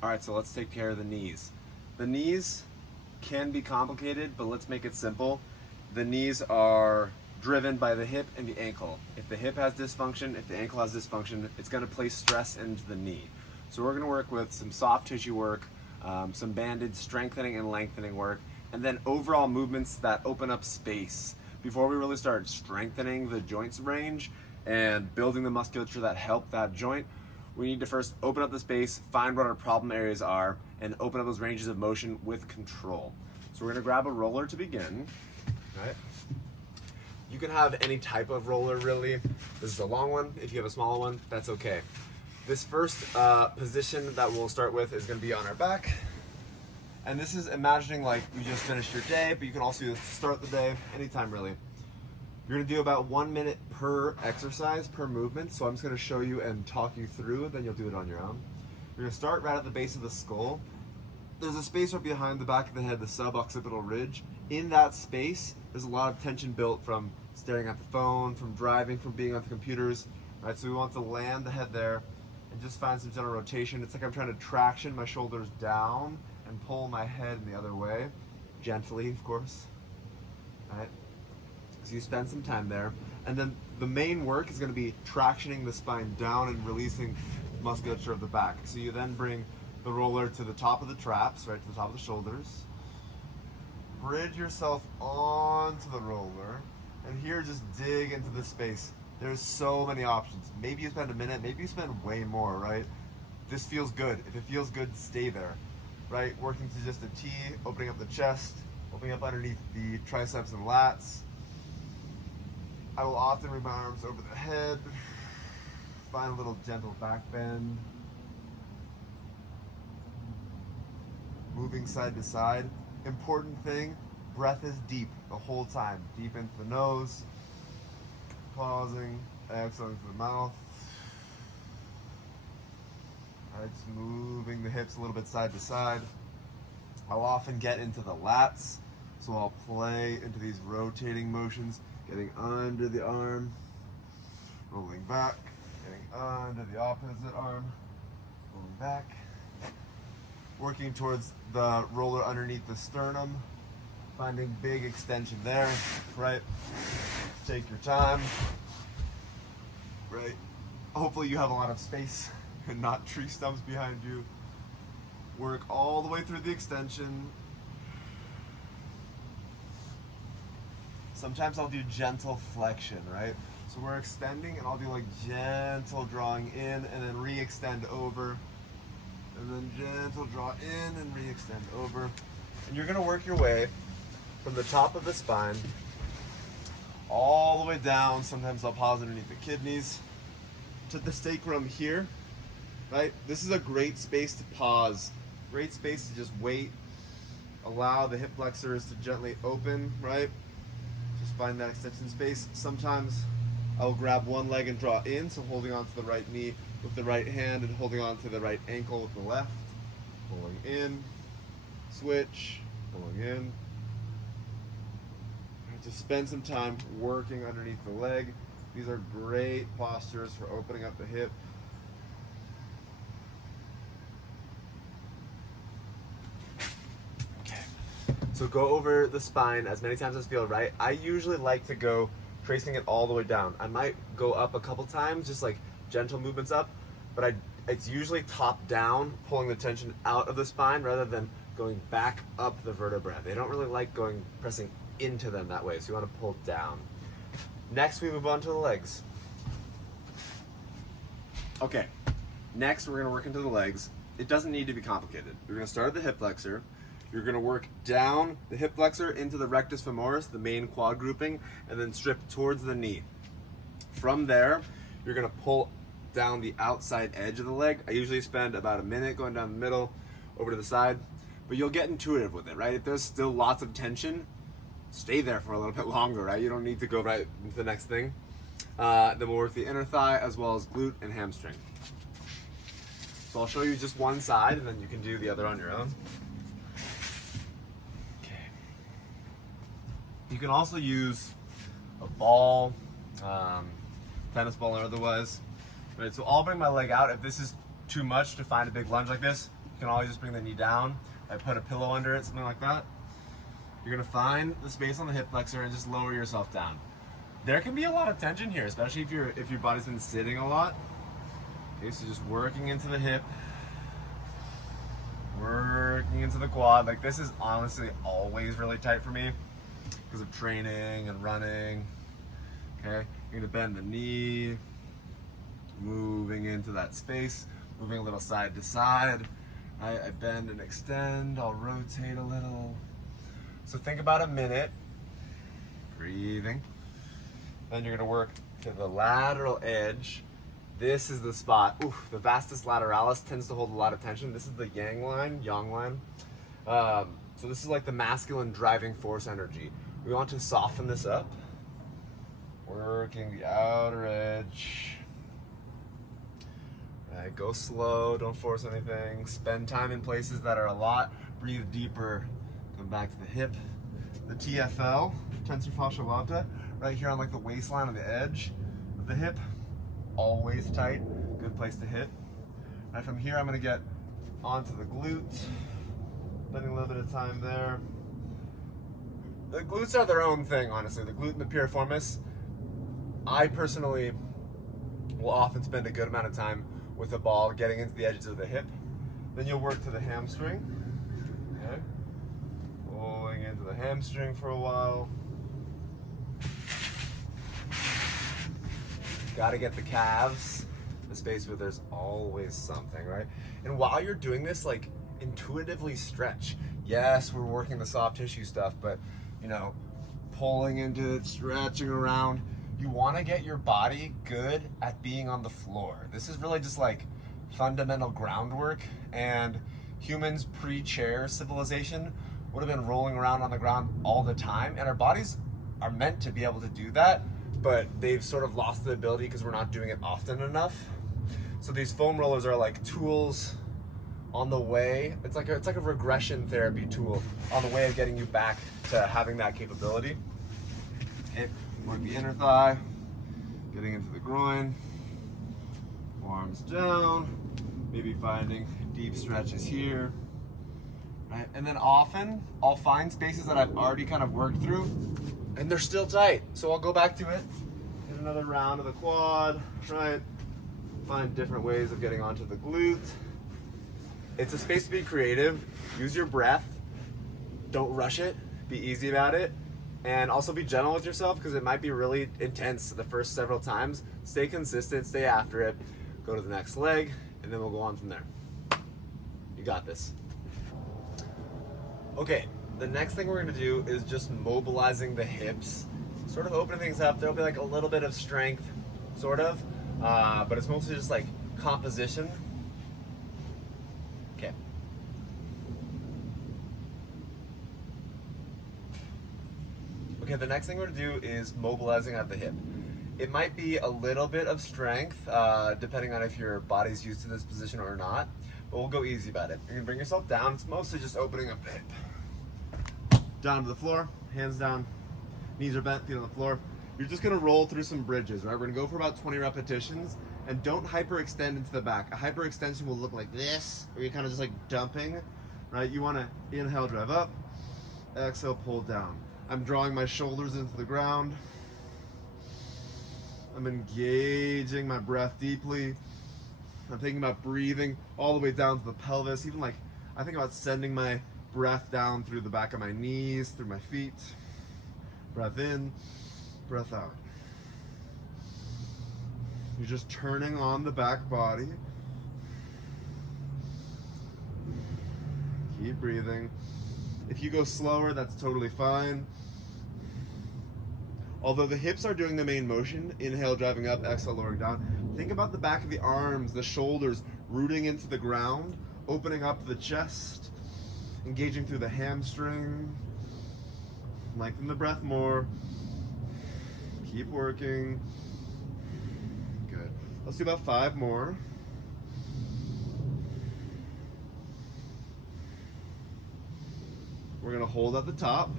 All right, so let's take care of the knees. The knees can be complicated, but let's make it simple. The knees are driven by the hip and the ankle. If the hip has dysfunction, if the ankle has dysfunction, it's gonna place stress into the knee. So we're gonna work with some soft tissue work, some banded strengthening and lengthening work, and then overall movements that open up space. Before we really start strengthening the joints range and building the musculature that help that joint, we need to first open up the space, find what our problem areas are, and open up those ranges of motion with control. So we're gonna grab a roller to begin. Right. You can have any type of roller really. This is a long one. If you have a smaller one, that's okay. This first position that we'll start with is gonna be on our back. And this is imagining like you just finished your day, but you can also do this to start the day, anytime really. You're gonna do about 1 minute per exercise, per movement. So I'm just gonna show you and talk you through it, then you'll do it on your own. You're gonna start right at the base of the skull. There's a space right behind the back of the head, the suboccipital ridge. In that space, there's a lot of tension built from staring at the phone, from driving, from being on the computers. Right, so we want to land the head there and just find some general rotation. It's like I'm trying to traction my shoulders down and pull my head in the other way, gently, of course. Right. So you spend some time there, and then the main work is going to be tractioning the spine down and releasing musculature of the back. So you then bring the roller to the top of the traps, right to the top of the shoulders. Bridge yourself onto the roller, and here just dig into this space. There's so many options. Maybe you spend a minute, maybe you spend way more, right? This feels good. If it feels good, stay there, right? Working to just a T, opening up the chest, opening up underneath the triceps and lats. I will often bring my arms over the head, find a little gentle back bend. Moving side to side. Important thing, breath is deep the whole time. Deep into the nose, pausing, exhaling through the mouth. All right, just moving the hips a little bit side to side. I'll often get into the lats, so I'll play into these rotating motions, getting under the arm, rolling back, getting under the opposite arm, rolling back. Working towards the roller underneath the sternum, finding big extension there, right? Take your time, right? Hopefully you have a lot of space and not tree stumps behind you. Work all the way through the extension. Sometimes I'll do gentle flexion, right? So we're extending and I'll do like gentle drawing in and then re-extend over. And then gentle draw in and re-extend over. And you're gonna work your way from the top of the spine all the way down. Sometimes I'll pause underneath the kidneys to the sacrum here, right? This is a great space to pause. Great space to just wait. Allow the hip flexors to gently open, right? Just find that extension space. Sometimes I'll grab one leg and draw in, so holding onto the right knee with the right hand and holding on to the right ankle with the left. Pulling in, switch, pulling in. Just spend some time working underneath the leg. These are great postures for opening up the hip. Okay. So go over the spine as many times as feel right. I usually like to go tracing it all the way down. I might go up a couple times, just like gentle movements up, but it's usually top down, pulling the tension out of the spine rather than going back up the vertebra. They don't really like pressing into them that way, so you want to pull down. Next, we move on to the legs. Okay, next we're gonna work into the legs. It doesn't need to be complicated. You're gonna start at the hip flexor. You're gonna work down the hip flexor into the rectus femoris, the main quad grouping, and then strip towards the knee. From there, you're gonna pull down the outside edge of the leg. I usually spend about a minute going down the middle, over to the side, but you'll get intuitive with it, right? If there's still lots of tension, stay there for a little bit longer, right? You don't need to go right into the next thing. Then we'll work the inner thigh as well as glute and hamstring. So I'll show you just one side and then you can do the other on your own. Okay. You can also use a ball, tennis ball or otherwise. Right, so I'll bring my leg out. If this is too much to find a big lunge like this, You can always just bring the knee down. I put a pillow under it, something like that. You're gonna find the space on the hip flexor and just lower yourself down. There can be a lot of tension here, especially if your body's been sitting a lot. Okay, so just working into the hip, working into the quad. Like this is honestly always really tight for me because of training and running. Okay, you're gonna bend the knee, moving into that space, moving a little side to side. I bend and extend, I'll rotate a little. So think about a minute, breathing. Then you're gonna work to the lateral edge. This is the spot. Oof, the vastus lateralis tends to hold a lot of tension. This is the yang line. So this is like the masculine driving force energy. We want to soften this up. Working the outer edge. Right, go slow, don't force anything. Spend time in places that are a lot. Breathe deeper. Come back to the hip. The TFL, tensor fasciae lata, right here on like the waistline on the edge of the hip. Always tight, good place to hit. Right, from here I'm gonna get onto the glute. Spending a little bit of time there. The glutes are their own thing, honestly. The glute and the piriformis. I personally will often spend a good amount of time with the ball getting into the edges of the hip. Then you'll work to the hamstring. Okay. Pulling into the hamstring for a while. Got to get the calves, the space where there's always something, right? And while you're doing this, like intuitively stretch. Yes, we're working the soft tissue stuff, but you know, pulling into it, stretching around. You want to get your body good at being on the floor. This is really just like fundamental groundwork, and humans pre-chair civilization would have been rolling around on the ground all the time, and our bodies are meant to be able to do that, but they've sort of lost the ability because we're not doing it often enough. So these foam rollers are like tools on the way. It's like a regression therapy tool on the way of getting you back to having that capability. Okay. Work the inner thigh, getting into the groin, arms down, maybe finding deep stretches here, right? And then often I'll find spaces that I've already kind of worked through and they're still tight. So I'll go back to it, get another round of the quad, right? Find different ways of getting onto the glute. It's a space to be creative. Use your breath. Don't rush it. Be easy about it. And also be gentle with yourself because it might be really intense the first several times. Stay consistent, stay after it. Go to the next leg, and then we'll go on from there. You got this. Okay, the next thing we're gonna do is just mobilizing the hips. Sort of opening things up. There'll be like a little bit of strength, sort of, but it's mostly just like composition. Okay. Okay, the next thing we're gonna do is mobilizing at the hip. It might be a little bit of strength, depending on if your body's used to this position or not, but we'll go easy about it. You're gonna bring yourself down. It's mostly just opening up the hip. Down to the floor, hands down, knees are bent, feet on the floor. You're just gonna roll through some bridges, right? We're gonna go for about 20 repetitions, and don't hyperextend into the back. A hyperextension will look like this, where you're kind of just like dumping, right? You wanna inhale, drive up, exhale, pull down. I'm drawing my shoulders into the ground. I'm engaging my breath deeply. I'm thinking about breathing all the way down to the pelvis. Even like, I think about sending my breath down through the back of my knees, through my feet. Breath in, breath out. You're just turning on the back body. Keep breathing. If you go slower, that's totally fine. Although the hips are doing the main motion, inhale, driving up, exhale, lowering down. Think about the back of the arms, the shoulders rooting into the ground, opening up the chest, engaging through the hamstring. Lengthen the breath more. Keep working. Good. Let's do about 5 more. We're gonna hold at the top.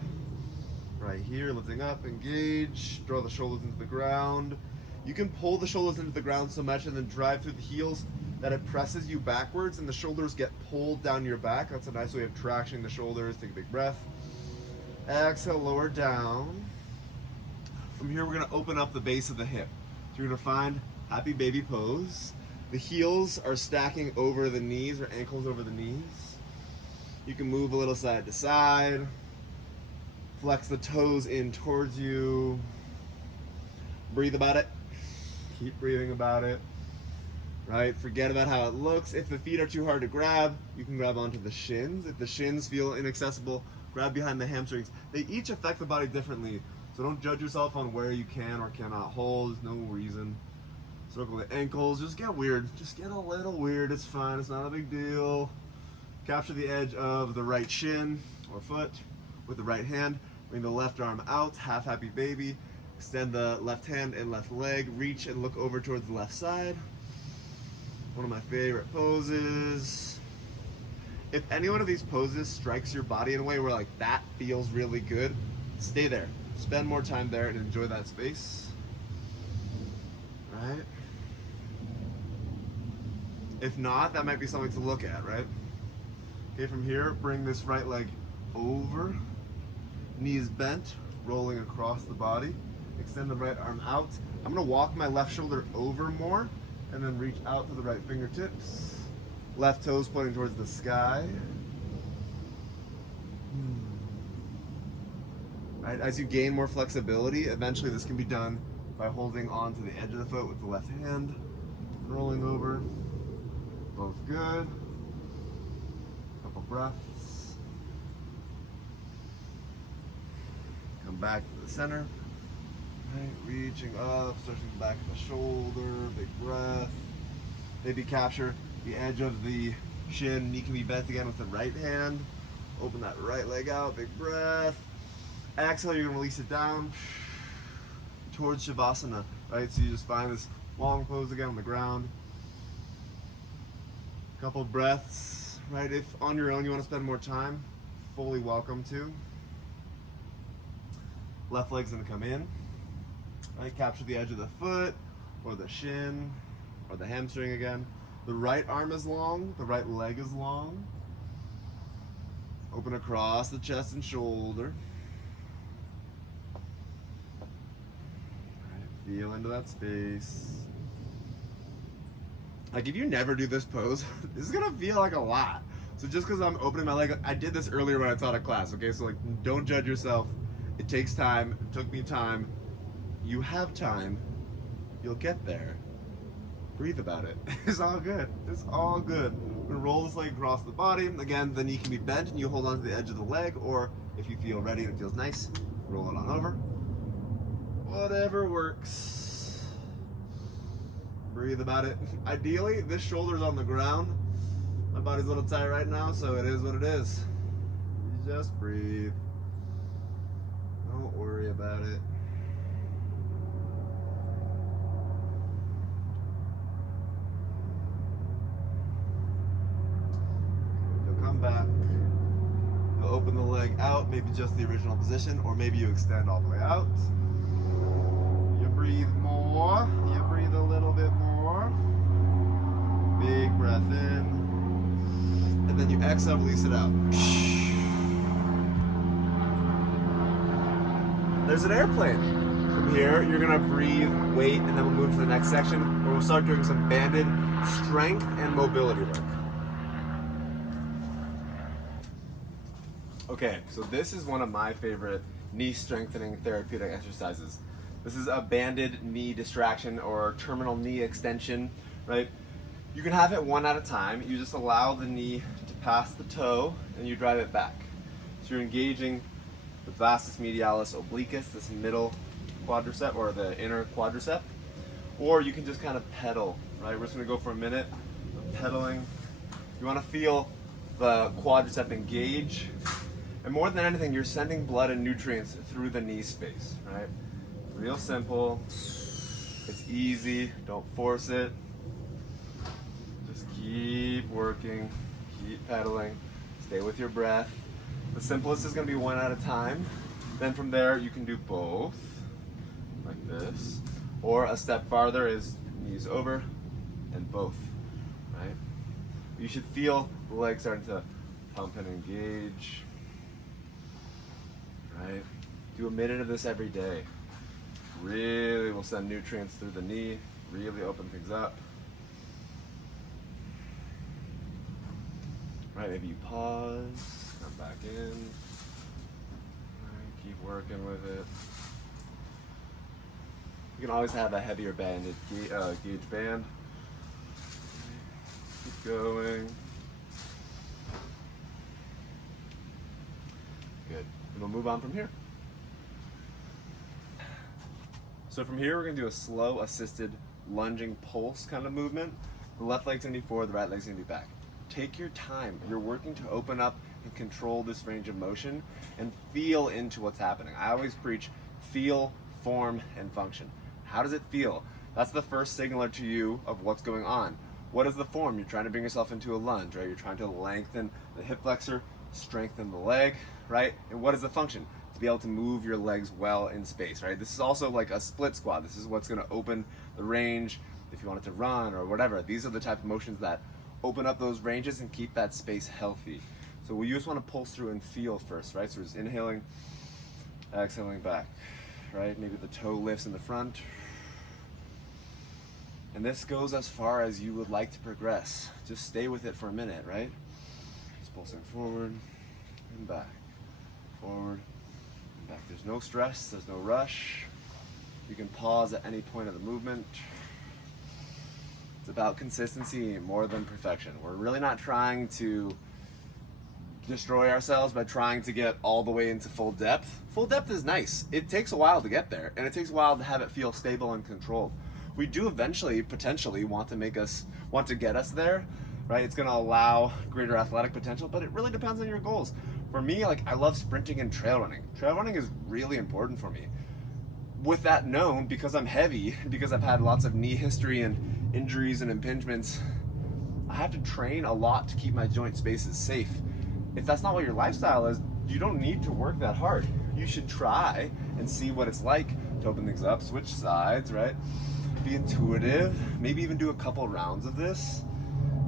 Right here, lifting up, engage, draw the shoulders into the ground. You can pull the shoulders into the ground so much and then drive through the heels. that it presses you backwards and the shoulders get pulled down your back. That's a nice way of tractioning the shoulders. Take a big breath. Exhale, lower down. From here, we're gonna open up the base of the hip. So you're gonna find happy baby pose. The heels are stacking over the knees, or ankles over the knees. You can move a little side to side. Flex the toes in towards you. Breathe about it. Keep breathing about it. Right? Forget about how it looks. If the feet are too hard to grab, you can grab onto the shins. If the shins feel inaccessible, grab behind the hamstrings. They each affect the body differently. So don't judge yourself on where you can or cannot hold. There's no reason. Circle the ankles. Just get weird. Just get a little weird. It's fine. It's not a big deal. Capture the edge of the right shin or foot with the right hand. Bring the left arm out. Half happy baby. Extend the left hand and left leg. Reach and look over towards the left side. One of my favorite poses. If any one of these poses strikes your body in a way where like that feels really good, stay there. Spend more time there and enjoy that space. Right? If not, that might be something to look at, right? Okay, from here, bring this right leg over. Knees bent, rolling across the body. Extend the right arm out. I'm gonna walk my left shoulder over more and then reach out to the right fingertips. Left toes pointing towards the sky. Right, as you gain more flexibility, eventually this can be done by holding on to the edge of the foot with the left hand, rolling over. Both good. Couple breaths. Come back to the center. Right, reaching up, stretching the back of the shoulder, big breath. Maybe capture the edge of the shin. Knee can be bent again with the right hand. Open that right leg out, big breath. Exhale, you're gonna release it down towards Shavasana, right? So you just find this long pose again on the ground. Couple breaths, right? If on your own you wanna spend more time, fully welcome to. Left leg's gonna come in. Right, capture the edge of the foot, or the shin, or the hamstring again. The right arm is long, the right leg is long. Open across the chest and shoulder. Right, feel into that space. Like if you never do this pose, this is gonna feel like a lot. So just because I'm opening my leg, I did this earlier when I taught a class, okay? So like, don't judge yourself. It takes time, it took me time. You have time, you'll get there. Breathe about it. It's all good. It's all good. We're gonna roll this leg across the body. Again, the knee can be bent and you hold on to the edge of the leg, or if you feel ready and it feels nice, roll it on over. Whatever works. Breathe about it. Ideally, this shoulder's on the ground. My body's a little tight right now, so it is what it is. You just breathe. Don't worry about it. Back. You'll open the leg out, maybe just the original position, or maybe you extend all the way out. You breathe more, you breathe a little bit more. Big breath in. And then you exhale, release it out. There's an airplane. From here, you're gonna breathe, wait, and then we'll move to the next section where we'll start doing some banded strength and mobility work. Okay, so this is one of my favorite knee strengthening therapeutic exercises. This is a banded knee distraction or terminal knee extension, right? You can have it one at a time. You just allow the knee to pass the toe and you drive it back. So you're engaging the vastus medialis obliquus, this middle quadricep or the inner quadricep, or you can just kind of pedal, right? We're just gonna go for a minute of pedaling. You wanna feel the quadricep engage. And more than anything, you're sending blood and nutrients through the knee space, right? Real simple. It's easy. Don't force it. Just keep working. Keep pedaling. Stay with your breath. The simplest is going to be one at a time. Then from there, you can do both, like this. Or a step farther is knees over and both. You should feel the legs starting to pump and engage. Right? Do a minute of this every day. Really will send nutrients through the knee, really open things up. Right, maybe you pause, come back in. Right, keep working with it. You can always have a heavier banded gauge band. Keep going. Good. And we'll move on from here. So from here, we're gonna do a slow assisted lunging pulse kind of movement. The left leg's gonna be forward, the right leg's gonna be back. Take your time. You're working to open up and control this range of motion and feel into what's happening. I always preach feel, form, and function. How does it feel? That's the first signaler to you of what's going on. What is the form? You're trying to bring yourself into a lunge, right? You're trying to lengthen the hip flexor, strengthen the leg, right? And what is the function? To be able to move your legs well in space, right? This is also like a split squat. This is what's gonna open the range if you want it to run or whatever. These are the type of motions that open up those ranges and keep that space healthy. So we just want to pulse through and feel first, right? So we're just inhaling, exhaling back, right? Maybe the toe lifts in the front. And this goes as far as you would like to progress. Just stay with it for a minute, right? Just pulsing forward and back, forward and back. There's no stress, there's no rush. You can pause at any point of the movement. It's about consistency more than perfection. We're really not trying to destroy ourselves by trying to get all the way into full depth. Full depth is nice. It takes a while to get there, and it takes a while to have it feel stable and controlled. We do eventually, potentially, want to get us there, right? It's gonna allow greater athletic potential, but it really depends on your goals. For me, like, I love sprinting and trail running. Trail running is really important for me. With that known, because I'm heavy, because I've had lots of knee history and injuries and impingements, I have to train a lot to keep my joint spaces safe. If that's not what your lifestyle is, you don't need to work that hard. You should try and see what it's like to open things up, switch sides, right? Be intuitive, maybe even do a couple rounds of this,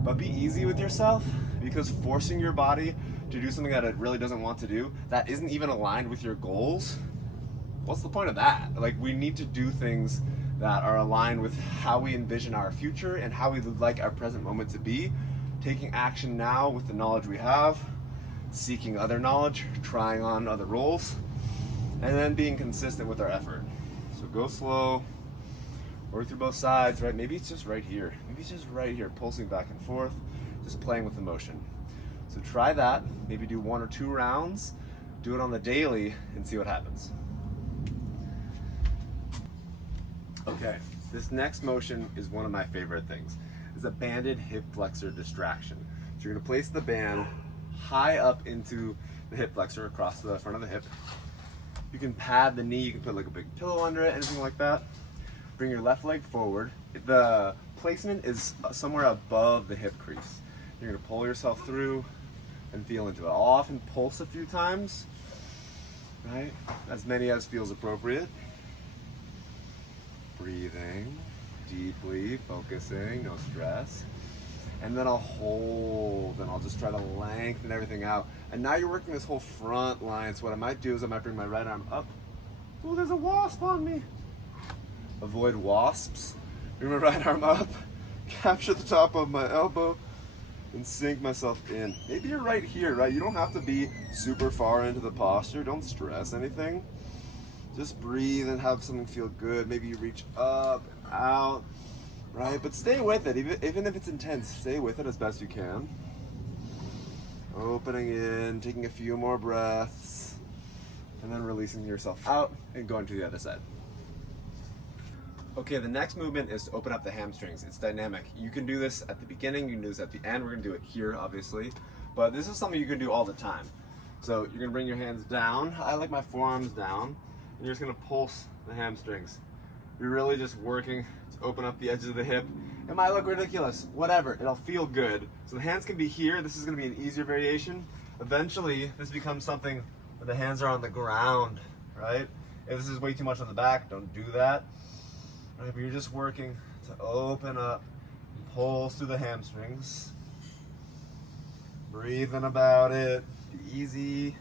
but be easy with yourself, because forcing your body to do something that it really doesn't want to do, that isn't even aligned with your goals, what's the point of that? Like, we need to do things that are aligned with how we envision our future and how we would like our present moment to be, taking action now with the knowledge we have, seeking other knowledge, trying on other roles, and then being consistent with our effort. So go slow, work through both sides, right? Maybe it's just right here. Maybe it's just right here, pulsing back and forth, just playing with the motion. So try that, maybe do 1 or 2 rounds, do it on the daily, and see what happens. Okay, this next motion is one of my favorite things. It's a banded hip flexor distraction. So you're gonna place the band high up into the hip flexor across the front of the hip. You can pad the knee, you can put like a big pillow under it, anything like that. Bring your left leg forward. The placement is somewhere above the hip crease. You're gonna pull yourself through and feel into it. I'll often pulse a few times, right? As many as feels appropriate. Breathing deeply, focusing, no stress. And then I'll hold, and I'll just try to lengthen everything out. And now you're working this whole front line. So what I might do is I might bring my right arm up. Oh, there's a wasp on me. Avoid wasps. Bring my right arm up, capture the top of my elbow, and sink myself in. Maybe you're right here, right? You don't have to be super far into the posture. Don't stress anything. Just breathe and have something feel good. Maybe you reach up and out, right? But stay with it, even if it's intense, stay with it as best you can. Opening in, taking a few more breaths, and then releasing yourself out and going to the other side. Okay, the next movement is to open up the hamstrings. It's dynamic. You can do this at the beginning, you can do this at the end. We're gonna do it here, obviously, but this is something you can do all the time. So you're gonna bring your hands down. I like my forearms down. And you're just gonna pulse the hamstrings. You're really just working to open up the edges of the hip. It might look ridiculous, whatever, it'll feel good. So the hands can be here. This is gonna be an easier variation. Eventually, this becomes something where the hands are on the ground, right? If this is way too much on the back, don't do that. Right, but you're just working to open up and pulse through the hamstrings. Breathing about it. Be easy.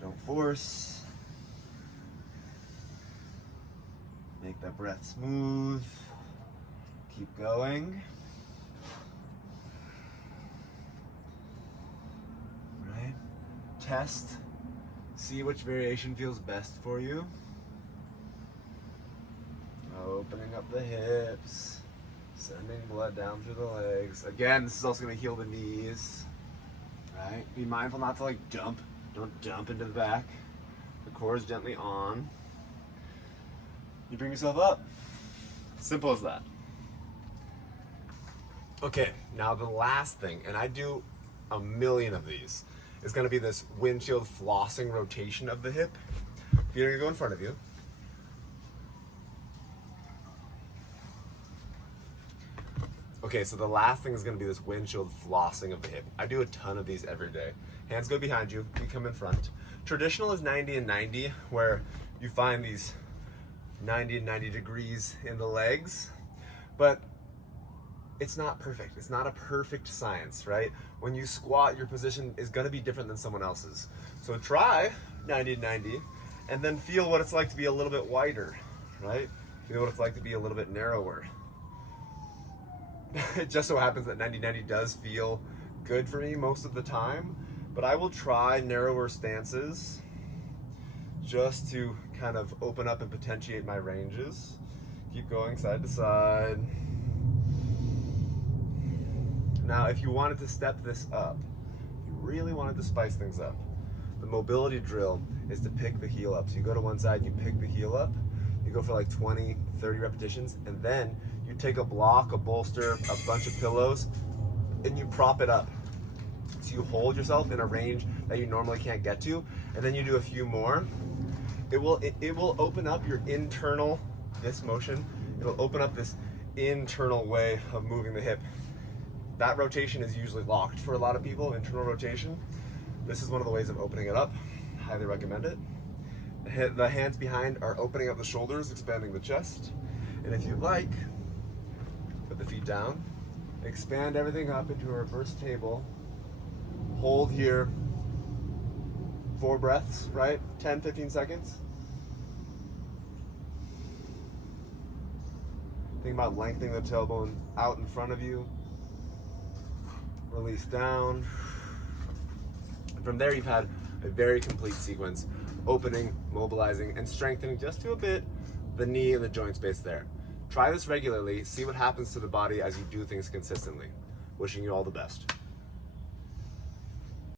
Don't force. Make that breath smooth. Keep going. Right? Test. See which variation feels best for you. Opening up the hips. Sending blood down through the legs. Again, this is also going to heal the knees. Right? Be mindful not to like jump. Don't jump into the back. The core is gently on. You bring yourself up. Simple as that. Okay, now the last thing, and I do a million of these, is going to be this windshield flossing rotation of the hip. Feet are going to go in front of you. Okay, so the last thing is going to be this windshield flossing of the hip. I do a ton of these every day. Hands go behind you, feet come in front. Traditional is 90 and 90, where you find these 90 and 90 degrees in the legs, but it's not perfect. It's not a perfect science, right? When you squat, your position is going to be different than someone else's. So try 90 and 90, and then feel what it's like to be a little bit wider, right? Feel what it's like to be a little bit narrower. It just so happens that 90-90 does feel good for me most of the time, but I will try narrower stances just to kind of open up and potentiate my ranges. Keep going side to side. Now, if you wanted to step this up, if you really wanted to spice things up, the mobility drill is to pick the heel up. So you go to one side and you pick the heel up, you go for like 20, 30 repetitions, and then you take a block, a bolster, a bunch of pillows, and you prop it up. So you hold yourself in a range that you normally can't get to, and then you do a few more. It will open up your internal, this motion, it'll open up this internal way of moving the hip. That rotation is usually locked for a lot of people, internal rotation. This is one of the ways of opening it up. Highly recommend it. The hands behind are opening up the shoulders, expanding the chest. And if you'd like, put the feet down, expand everything up into a reverse table. Hold here 4 breaths, right? 10, 15 seconds. Think about lengthening the tailbone out in front of you. Release down. And from there, you've had a very complete sequence, opening, mobilizing, and strengthening just to a bit the knee and the joint space there. Try this regularly, see what happens to the body as you do things consistently. Wishing you all the best.